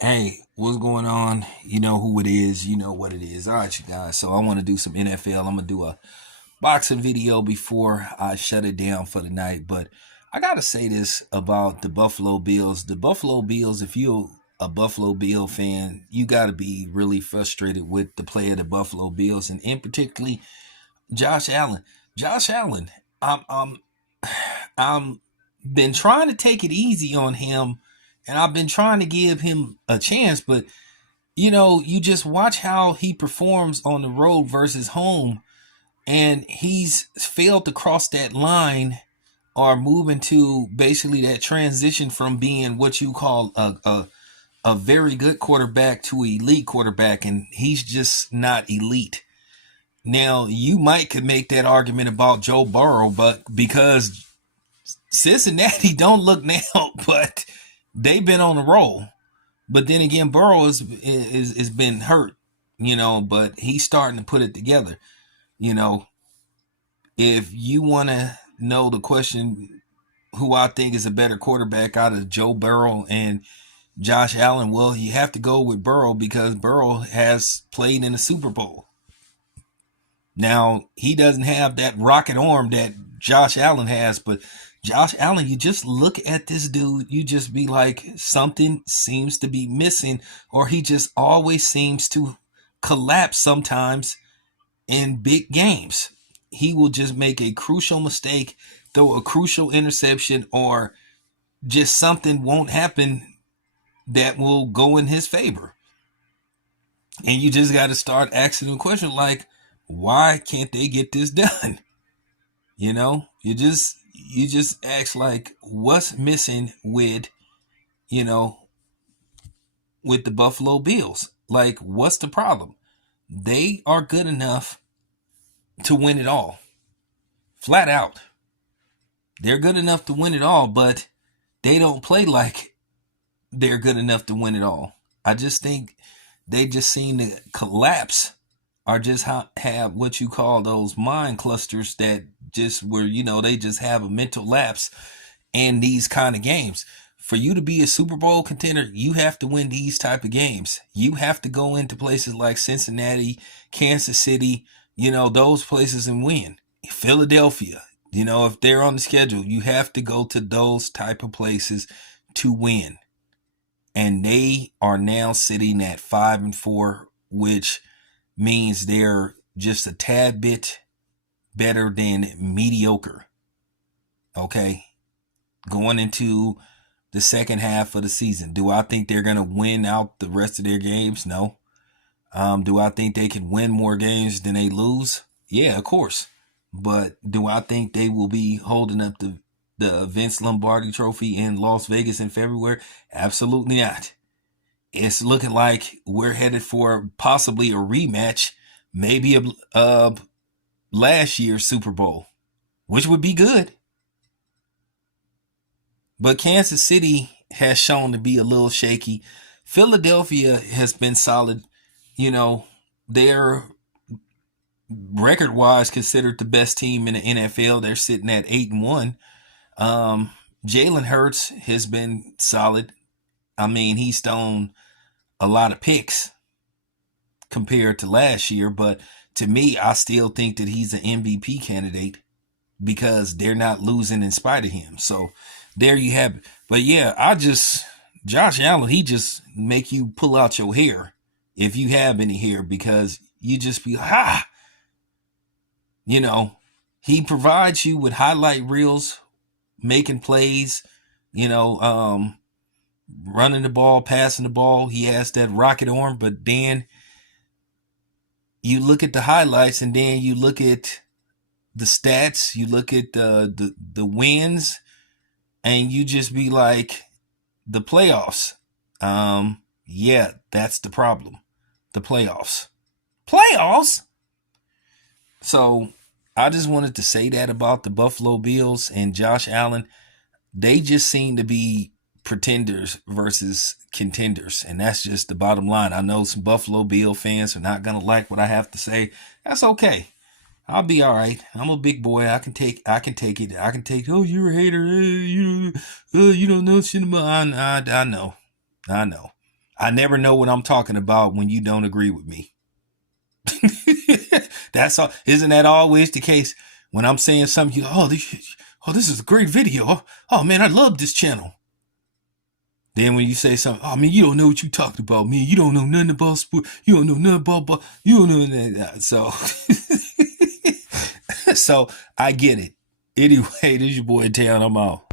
Hey, what's going on? You know who it is. You know what it is. All right, you guys. So I want to do some NFL. I'm going to do a boxing video before I shut it down for the night. But I got to say this about the Buffalo Bills. The Buffalo Bills, if you're a Buffalo Bill fan, you got to be really frustrated with the play of the Buffalo Bills, and in particularly Josh Allen. Josh Allen, I'm I'm been trying to take it easy on him, and I've been trying to give him a chance, but you just watch how he performs on the road versus home, and he's failed to cross that line or move into basically that transition from being what you call a very good quarterback to elite quarterback, and he's just not elite. Now, you might could make that argument about Joe Burrow, but because Cincinnati don't look now, but they've been on the roll. But then again, Burrow is been hurt, but he's starting to put it together. You know, if you want to know the question, who I think is a better quarterback out of Joe Burrow and Josh Allen, well, you have to go with Burrow because Burrow has played in the Super Bowl. Now, he doesn't have that rocket arm that Josh Allen has, but Josh Allen, you just look at this dude, you just be like, something seems to be missing, or he just always seems to collapse sometimes in big games. He will just make a crucial mistake, throw a crucial interception, or just something won't happen that will go in his favor. And you just got to start asking the question like, why can't they get this done? You just ask like, what's missing you know, with the Buffalo Bills? Like, what's the problem? They are good enough to win it all. Flat out. They're good enough to win it all, but they don't play like they're good enough to win it all. I just think they just seem to collapse or just have what you call those mind clusters that just where, they just have a mental lapse in these kind of games. For you to be a Super Bowl contender, you have to win these type of games. You have to go into places like Cincinnati, Kansas City, those places and win. Philadelphia, if they're on the schedule, you have to go to those type of places to win. And they are now sitting at 5-4, which means they're just a tad bit better than mediocre. Okay. Going into the second half of the season, do I think they're going to win out the rest of their games? No. Do I think they can win more games than they lose? Yeah, of course. But do I think they will be holding up the Vince Lombardi trophy in Las Vegas in February? Absolutely not. It's looking like we're headed for possibly a rematch, maybe of last year's Super Bowl, which would be good. But Kansas City has shown to be a little shaky. Philadelphia has been solid. They're record wise considered the best team in the NFL. They're sitting at 8-1. Jalen Hurts has been solid. I mean, he's thrown a lot of picks compared to last year, but to me, I still think that he's an MVP candidate because they're not losing in spite of him. So there you have it. But yeah, Josh Allen, he just make you pull out your hair if you have any hair because you just be like, he provides you with highlight reels, making plays, running the ball, passing the ball. He has that rocket arm, but then you look at the highlights and then you look at the stats, you look at the wins, and you just be like, the playoffs. Yeah, that's the problem. The playoffs. Playoffs? So I just wanted to say that about the Buffalo Bills and Josh Allen. They just seem to be pretenders versus contenders, and that's just the bottom line. I know some Buffalo Bill fans are not gonna like what I have to say. That's okay. I'll be all right. I'm a big boy. I can take it. I can take. Oh, you're a hater. You don't know shit about. I know. I know. I never know what I'm talking about when you don't agree with me. That's all. Isn't that always the case? When I'm saying something, you this is a great video. Oh man, I love this channel. Then when you say something, oh man, you don't know what you talked about, man. You don't know nothing about sport. You don't know nothing about you don't know that. So, so I get it. Anyway, this is your boy Town. I'm out.